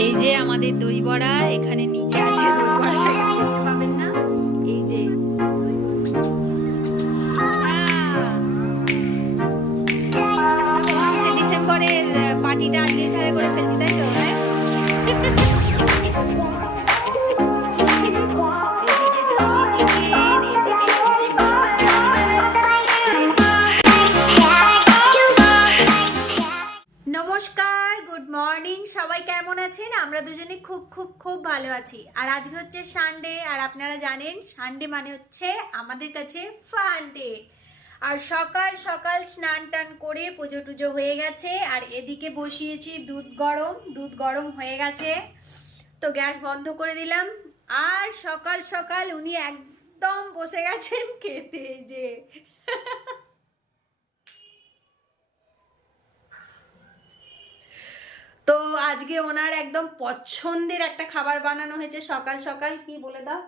এই যে আমাদের দই বড়া এখানে নিচে আছে দই বড়া এখানে দেখতে পাবেন না এই যে ডিসেম্বরের পার্টিটা আজকে করে ফেলছি তাই তো হ্যাঁ? নমস্কার মর্নিং, সবাই কেমন আছেন? আমরা দুজনে খুব খুব খুব ভালো আছি। আর আজকে হচ্ছে সানডে আর আপনারা জানেন সানডে মানে হচ্ছে আমাদের কাছে ফান ডে আর সকাল সকাল স্নান টান করে পুজো টুজো হয়ে গেছে, আর এদিকে বসিয়েছি দুধ গরম দুধ গরম হয়ে গেছে। তো গ্যাস বন্ধ করে দিলাম। আর সকাল সকাল উনি একদম বসে গেছেন খেতে যে তো আজকে ওনার একদম পছন্দের একটা খাবার বানানো হয়েছে সকাল সকাল। কি বলে দাও?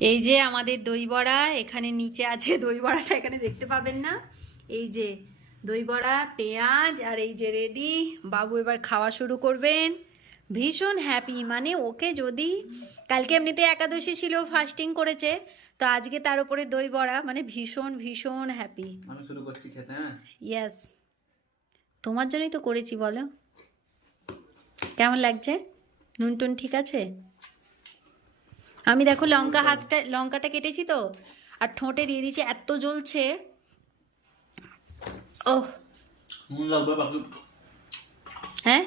এই যে আমাদের দই বড়া এখানে নিচে আছে দই বড়াটা এখানে দেখতে পাবেন না। এই যে দই বড়া পেঁয়াজ আর এই যে রেডি। বাবু এবার খাওয়া শুরু করবেন। ভীষণ হ্যাপি মানে ওকে যদি কালকে এমনিতে একাদশী ছিল ফাস্টিং করেছে তো আজকে তার উপরে দই বড়া মানে ভীষণ ভীষণ হ্যাপি আমি শুরু করছি খেতে হ্যাঁ? ইয়াস তোমার জন্যই তো করেছি বলো। কেমন লাগছে? নুন টুন ঠিক আছে? আমি দেখো লঙ্কা হাতটা লঙ্কাটা কেটেছি তো আর ঠোঁটে দিয়ে দিয়েছি এত জ্বলছে। ও হ্যাঁ?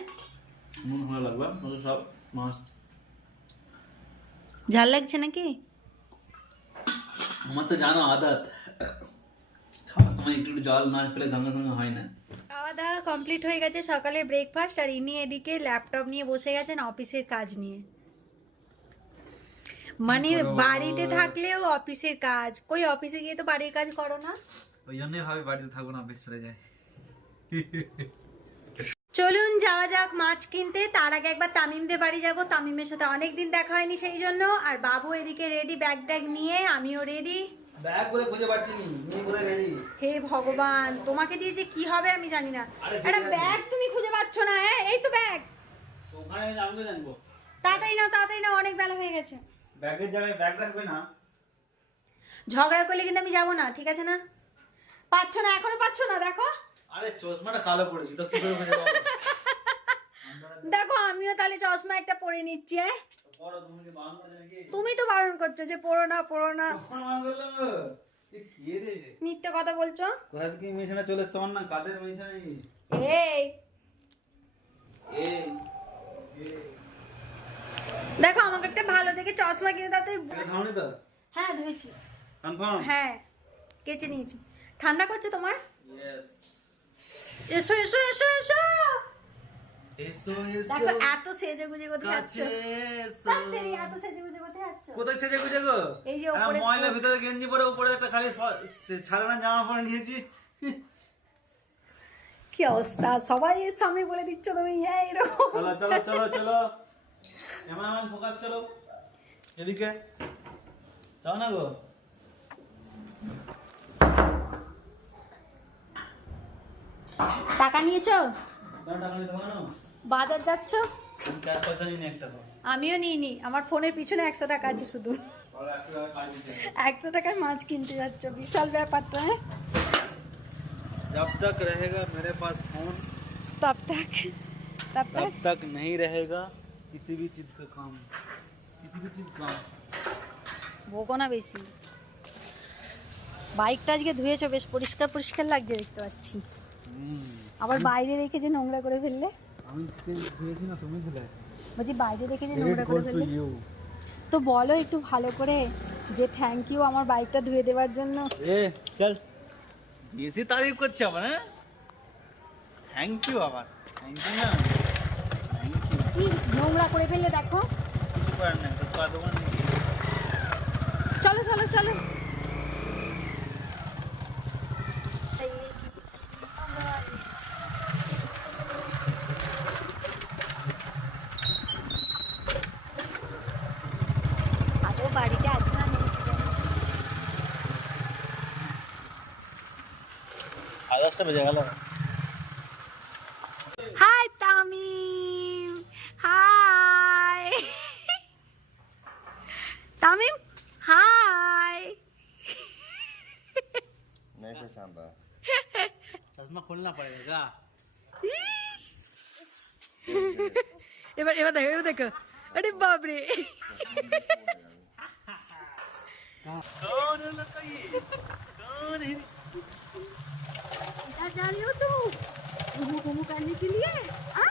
ঝাল লাগছে নাকি? আমার তো জানো আদাত। খাওয়ার সময় একটু জল না ফেলে সঙ্গে সঙ্গে হয় না। খাওয়া দাওয়া কমপ্লিট হয়ে গেছে সকালে ব্রেকফাস্ট আর ইনি এদিকে ল্যাপটপ নিয়ে বসে গেছেন অফিসের কাজ নিয়ে। মানে বাড়িতে থাকলেও অফিসের কাজ। কই অফিসে গিয়ে তো বাড়ির কাজ করো না। ওই জন্যই ভাবে বাড়িতে থাকব না অফিস চলে যায় চলুন যাওয়া যাক মাছ কিনতে। তার আগে একবার তামিমদের বাড়ি যাব। তামিমের সাথে অনেকদিন দেখা হয়নি সেই জন্য। আর বাবু এদিকে রেডি ব্যাগ ট্যাগ নিয়ে আমিও রেডি ব্যাগ কোথায় খুঁজে পাচ্ছি নি? তুমি কোথায় রেডি হে ভগবান তোমাকে দিয়ে যে কি হবে আমি জানি না। একটা ব্যাগ তুমি খুঁজে পাচ্ছ না হ্যাঁ এই তো ব্যাগ। ওখানে আমি জানব তাড়াতাড়ি নাও তাড়াতাড়ি নাও অনেক বেলা হয়ে গেছে। ব্যাগের জায়গায় ব্যাগ রাখবে না? ঝগড়া করলে কিন্তু আমি যাব না ঠিক আছে না? পাচ্ছ না এখনও পাচ্ছ না দেখো। আরে চশমাটা কালো পড়েছি তো কি করে দেখো আমিও তাহলে চশমা একটা পরে নিচ্ছি হ্যাঁ তুমি তো বারণ করছ যে পড়ো না পড়ো না। মিথ্যে কথা বলছো? কোথা থেকে মেশিনে চলে এসছে? না কাদের মেশিনে? এই। দেখো আমাকে একটা ভালো দেখে চশমা কিনে দাও তো এটা তো? হ্যাঁ ধুয়েছি কনফার্ম হ্যাঁ কেচে নিয়েছি। ঠান্ডা করছে তোমার? এসো এসো এসো এসো। দেখো এত সেজে কোথায় যাচ্ছ। কাছে এত সেজে কোথায় যাচ্ছ। কোথায় সেজে গো? এই যে একটা ময়লা ভিতরে গেঞ্জি পরে উপরে একটা খালি ফ- জামা পরে নিয়েছি কি অবস্থা? সবাই এর সামনে বলে দিচ্ছ তুমি হ্যাঁ এরকম। চলো চলো চলো চলো। ক্যামেরাম্যান ফোকাস করো। এদিকে। চাও না গো। টাকা নিয়েছো? টাকা নিতে পারো বাজার যাচ্ছ আমি ক্যাশ পয়সা নিই না একটা তো আমিও নিইনি আমার ফোনের পিছনে একশো টাকা আছে শুধু বলো একশো টাকা কাজ দিতে হবে। একশো টাকায় মাছ কিনতে যাচ্ছ বিশাল ব্যাপার তো হ্যাঁ जब तक रहेगा मेरे पास फोन তব তাক তব तब তাক तक नहीं रहेगा किसी भी चीज का काम किसी भी चीज काम ভোগো না বেশি বাইকটা আজকে ধুয়েছো বেশ পরিষ্কার পরিষ্কার লাগছে দেখতে পাচ্ছি আবার বাইরে রেখে যে নোংরা করে ফেললে আমি ধুয়েছি না তুমি ধুলে বলছি বাইরে রেখে যে নোংরা করে ফেললে? তো বলো একটু ভালো করে যে থ্যাংক ইউ আমার বাইকটা ধুয়ে দেওয়ার জন্য। এ চল। বেশি তারিফ করছে আবার হ্যাঁ? থ্যাংক ইউ আবার। থ্যাংক ইউ না? থ্যাংক ইউ কি নোংরা করে ফেললে দেখো? কিছু করার নাই। চলো চলো চলো। खोलना पड़ेगा এবার এবার দেখো এবার দেখো আরে বাপরে कौन है लड़का ये कौन है जा रही हो तुम घुमो घुमो करने के लिए हाँ?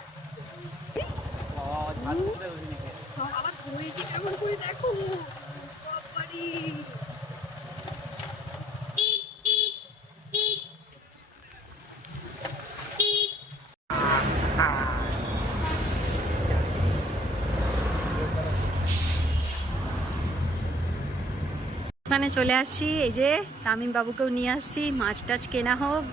बाबा झाड़ फूक रहे उसने के সব আবার ঘুরেছে কেমন করে দেখো চলে আসছি। এই যে তামিম বাবুকেও নিয়ে আসছি। মাছ টাছ কেনা হোক।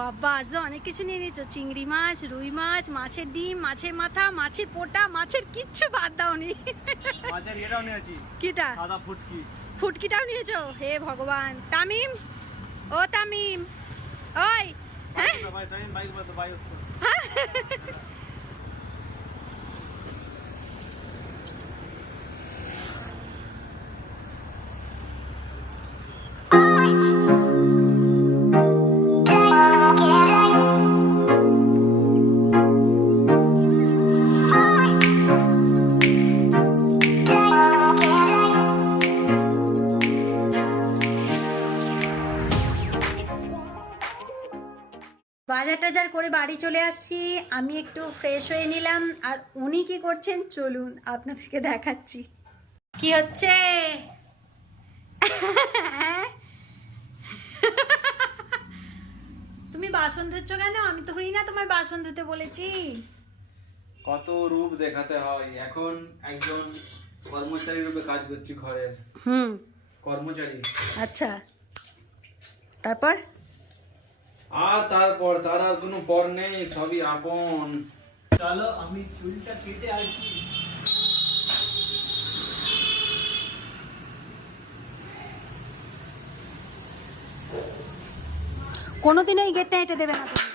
বাবা আজ তো অনেক কিছু নিয়ে নিয়েছো। চিংড়ি মাছ রুই মাছ মাছের ডিম মাছের মাথা মাছের পোটা মাছের কিচ্ছু বাদ দাওনি। মাছের নিয়েছি। কিটা? সাদা ফুটকি। ফুটকিটাও নিয়েছো? হে ভগবান। তামিম? ও তামিম। ওই হ্যাঁ? করে বাড়ি চলে আসছি। আমি একটু ফ্রেশ হয়ে নিলাম। আর উনি কি করছেন? চলুন আপনাদেরকে দেখাচ্ছি। কি হচ্ছে? তুমি বাসন ধুচ্ছ কেন? আমি তো হই না তোমায় বাসন ধুতে বলেছি। কত রূপ দেখাতে হয়। এখন একজন কর্মচারী রূপে কাজ করছি ঘরের। হুম। কর্মচারী। আচ্ছা। তারপর? আর তারপর তার আর কোনো পর নেই সবই আপন। চলো আমি চুলটা কেটে আসি। কোনোদিন এই গেটটা এটা দেবে না তুমি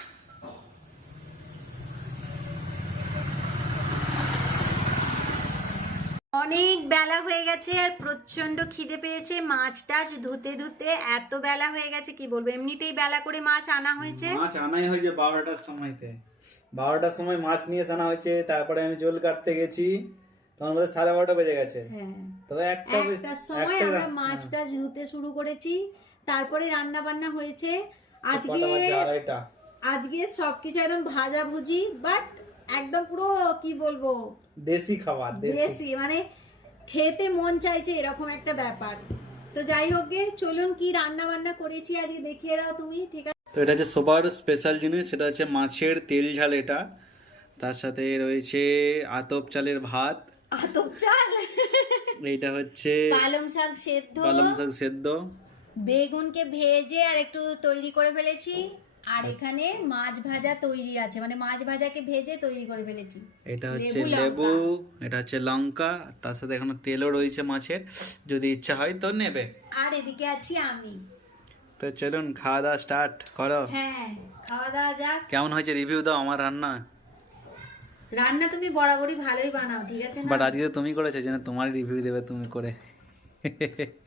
অনেক বেলা হয়ে গেছে আর প্রচণ্ড খিদে পেয়েছে। মাছ টাছ ধুতে ধুতে এত বেলা হয়ে গেছে কি বলব? এমনিতেই বেলা করে মাছ আনা হয়েছে। মাছ আনাই হয়েছে বারোটার সময়তে। বারোটার সময় মাছ নিয়ে আনা হয়েছে তারপরে আমি জল কাটতে গেছি। তখন বোধহয় সাড়ে বারোটা বেজে গেছে। হ্যাঁ। তবে একটা সময় আমরা মাছ টাছ ধুতে শুরু করেছি। তারপরে রান্না বান্না হয়েছে আজকে আজকে সবকিছু একদম ভাজা ভুজি বাট একদম পুরো কি বলব? দেশি খাবার দেশি মানে খেতে মন চাইছে এরকম একটা ব্যাপার। তো যাই হোক গে চলুন কি রান্না বান্না করেছি আজকে দেখিয়ে দাও তুমি ঠিক আছে? তো এটা হচ্ছে সবার স্পেশাল জিনিস সেটা হচ্ছে মাছের তেল ঝাল এটা। তার সাথে রয়েছে আতপ চালের ভাত। আতপ চাল? এইটা হচ্ছে পালং শাক সেদ্ধ। পালং শাক সেদ্ধ। বেগুনকে ভেজে আর একটু তৈরি করে ফেলেছি। আর এখানে মাছ ভাজা তৈরি আছে মানে মাছ ভাজাকে ভেজে তৈরি করে ফেলেছি। এটা হচ্ছে লেবু, এটা হচ্ছে লঙ্কা তার সাথে এখানে তেলও রয়েছে মাছের যদি ইচ্ছা হয় তো নেবে। আর এদিকে আছি আমি। তো চলুন খাওয়া দাওয়া স্টার্ট করো। হ্যাঁ খাওয়া দাওয়া যাক। কেমন হয়েছে রিভিউ দাও আমার রান্না? রান্না তুমি বরাবরই ভালোই বানাও ঠিক আছে না? বাট আজকে তো তুমি করেছ যেন তোমার রিভিউ দেবে তুমি করে।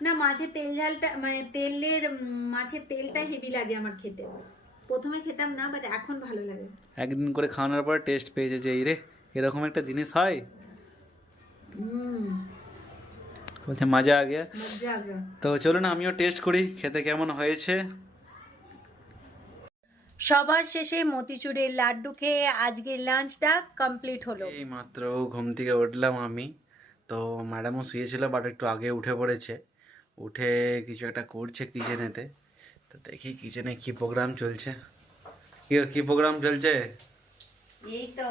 না মাছের তেল ঝালটা মানে তেলের মাছের তেলটা হেভি লাগে আমার খেতে। প্রথমে খেতাম না বাট এখন ভালো লাগে। একদিন করে খাওয়ানোর পর টেস্ট পেয়েছে যে এই রে এরকম একটা জিনিস হয়? বলছে মজা আ গিয়া। মজা আ গয়া। তো চলুন আমিও টেস্ট করি খেতে কেমন হয়েছে? সবার শেষে মতিচুরের লাড্ডু খেয়ে আজকে লাঞ্চটা কমপ্লিট হলো। এই মাত্র ঘুম থেকে উঠলাম আমি। তো ম্যাডামও শুয়েছিল বাট একটু আগে উঠে পড়েছে। উঠে কিছু একটা করছে কিচেনেতে তো দেখি কিচেনে কি প্রোগ্রাম চলছে। কি কি প্রোগ্রাম চলছে? এই তো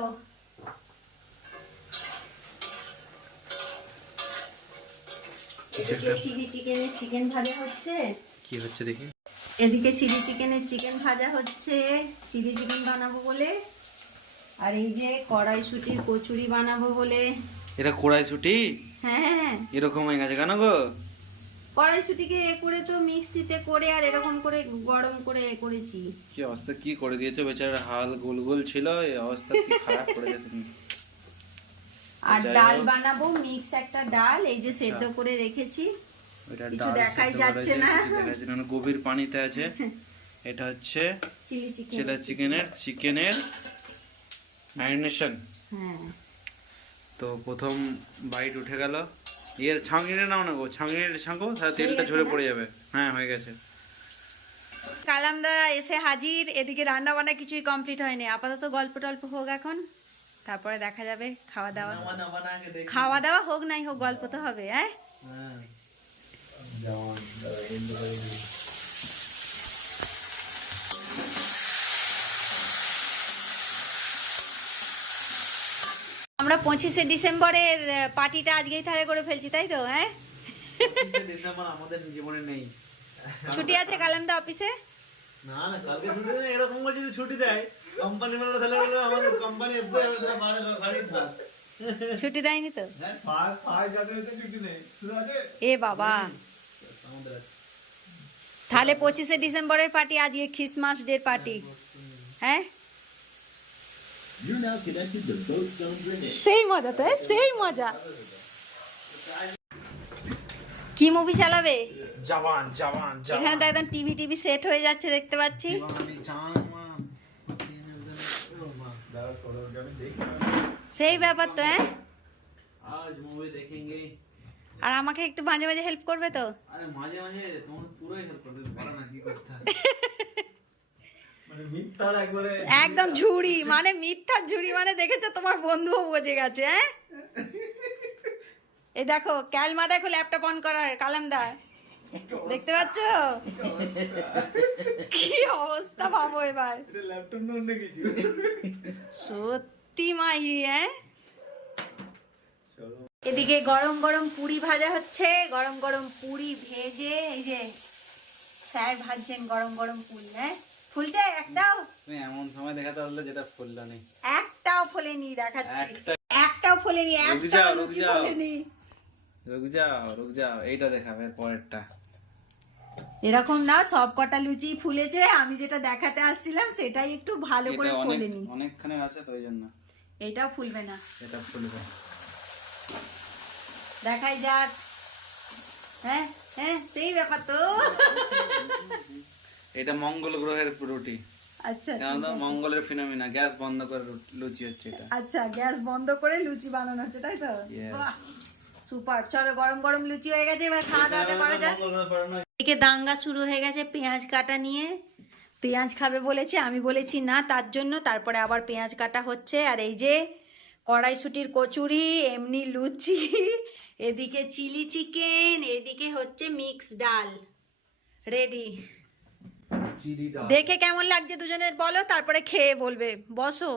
এদিকে চিলি চিকেনের চিকেন ভাজা হচ্ছে। কি হচ্ছে দেখি। এদিকে চিলি চিকেনের চিকেন ভাজা হচ্ছে। চিলি চিকেন বানাবো বলে। আর এই যে কড়াইশুটির কচুরি বানাবো বলে। এটা কড়াইশুটি? হ্যাঁ। এরকম হয়ে গেছে কেন গো? কড়াইশুটিকে এ করে তো মিক্সিতে করে আর এরকম করে গরম করে এ করেছি। কি অবস্থা? কি করে দিয়েছ? হাল গোল গোল ছিল এই অবস্থা কি খারাপ তুমি? আর ডাল আচ্ছা। বানাবো মিক্স একটা ডাল এই যে সেদ্ধ করে রেখেছি। কিছু দেখাই যাচ্ছে না। গভীর পানিতে আছে। এটা হচ্ছে চিলি চিকেন। ছেলে চিকেনের চিকেনের ম্যারিনেশন। হ্যাঁ। তো প্রথম বাইট উঠে গেল। এর ছাঁকনিটা নাও না গো ছাঁকনিটা ছাঁকো তাহলে তেলটা ঝরে পড়ে যাবে। হ্যাঁ হয়ে গেছে। কালামদা এসে হাজির এদিকে রান্না বান্না কিছুই কমপ্লিট হয়নি। আপাতত গল্প টল্প হোক এখন তারপরে দেখা যাবে খাওয়া দাওয়া। খাওয়া দাওয়া হোক নাই হোক গল্প তো হবে হ্যাঁ? আমরা পঁচিশে ডিসেম্বরের পার্টিটা আজকেই তাহলে করে ফেলছি তাই তো হ্যাঁ? ডিসেম্বর আমাদের জীবনে নেই। ছুটি আছে কালামদা অফিসে? না না কালকে ছুটি নেই এরকম করে যদি ছুটি দেয় কোম্পানি মেলা তাহলে আমাদের কোম্পানি আসতে বাড়ি থাক ছুটি দেয়নি তো? আছে? এ বাবা। তাহলে পঁচিশে ডিসেম্বরের পার্টি আজকে খ্রিসমাস ডে পার্টি হ্যাঁ? You're now connected to সেই মজা তো সেই মজা কি মুভি চালাবে? জওয়ান জওয়ান এখানে তো একদম টিভি টিভি সেট হয়ে যাচ্ছে দেখতে পাচ্ছি। সেই ব্যাপার তো হ্যাঁ? আজ মুভি দেখেঙ্গে। আর আমাকে একটু মাঝে মাঝে হেল্প করবে তো? আরে মাঝে মাঝে তোমার হেল্প করবে না কি করতে একদম ঝুড়ি মানে মিথ্যার ঝুড়ি মানে দেখেছ তোমার বন্ধুও বুঝে গেছে হ্যাঁ? এই দেখো ক্যালমা দেখো ল্যাপটপ অন করার কালামদা দেখতে পাচ্ছ? কি অবস্থা ভাবো এবার। সত্যি মাহি হ্যাঁ? এদিকে গরম গরম পুরি ভাজা হচ্ছে গরম গরম পুরি ভেজে এই যে স্যার ভাজছেন গরম গরম পুরি হ্যাঁ? ফুলছে একটাও? তুমি এমন সময় দেখাতে পারলে যেটা ফুললো নেই। একটাও ফোলেনি দেখাচ্ছি। একটাও ফোলেনি একটাও লুচি। ফোলেনি। রুক যাও রুক যাও এইটা দেখাবে পরেরটা। এরকম না সব কটা লুচি ফুলেছে আমি যেটা দেখাতে আসছিলাম সেটাই একটু ভালো করে ফোলেনি। অনেকখানে আছে তো ওই জন্য এটাও ফুলবে না। এটা ফুলবে। দেখাই যাক। হ্যাঁ হ্যাঁ সেই ব্যাপার তো। এটা মঙ্গল গ্রহের রুটি। আচ্ছা মঙ্গলের ফিনোমিনা গ্যাস বন্ধ করে লুচি হচ্ছে এটা। আচ্ছা গ্যাস বন্ধ করে লুচি বানানো হচ্ছে তাই তো? সুপার। চলো গরম গরম লুচি হয়ে গেছে এবার খাওয়া দাওয়াটা করা যাক। এদিকে দাঙ্গা শুরু হয়ে গেছে পেঁয়াজ কাটা নিয়ে। পেঁয়াজ খাবে বলেছে আমি বলেছি না তার জন্য। তারপরে আবার পেঁয়াজ কাটা হচ্ছে আর এই যে কড়াইশুটির কচুরি এমনি লুচি এদিকে চিলি চিকেন এদিকে হচ্ছে মিক্স ডাল। রেডি দেখে কেমন লাগছে দুজনের বলো তারপরে খেয়ে বলবে। বসো।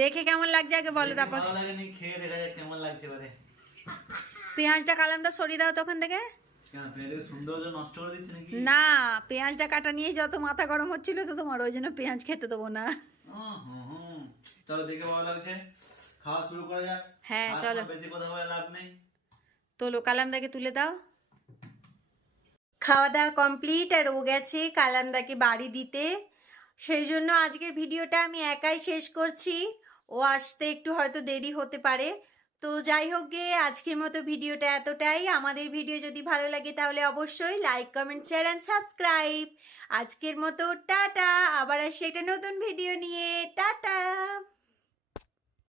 দেখে কেমন লাগছে আগে বলো তারপর। খেয়ে দেখা যাক কেমন লাগছে এবারে। পেঁয়াজটা কালামদা সরিয়ে দাও তখন থেকে। না পেঁয়াজটা কাটা নিয়ে যত মাথা গরম হচ্ছিল তো তোমার ওই জন্য পেঁয়াজ খেতে দেবো না। চলো দেখে ভালো লাগছে। খাওয়া শুরু করা যাক। হ্যাঁ, চলো। কথা বলে লাভ নেই। তোলো কালামদাকে তুলে দাও। খাওয়া দাওয়া কমপ্লিট আর ও গেছে কালামদাকে বাড়ি দিতে। সেই জন্য আজকের ভিডিওটা আমি একাই শেষ করছি। ও আসতে একটু হয়তো দেরি হতে পারে। তো যাই হোক গে, আজকের মতো ভিডিওটা এতটাই। আমাদের ভিডিও যদি ভালো লাগে তাহলে অবশ্যই like comment share and subscribe আজকের মতো টাটা, আবার আসি একটা নতুন ভিডিও নিয়ে। টাটা!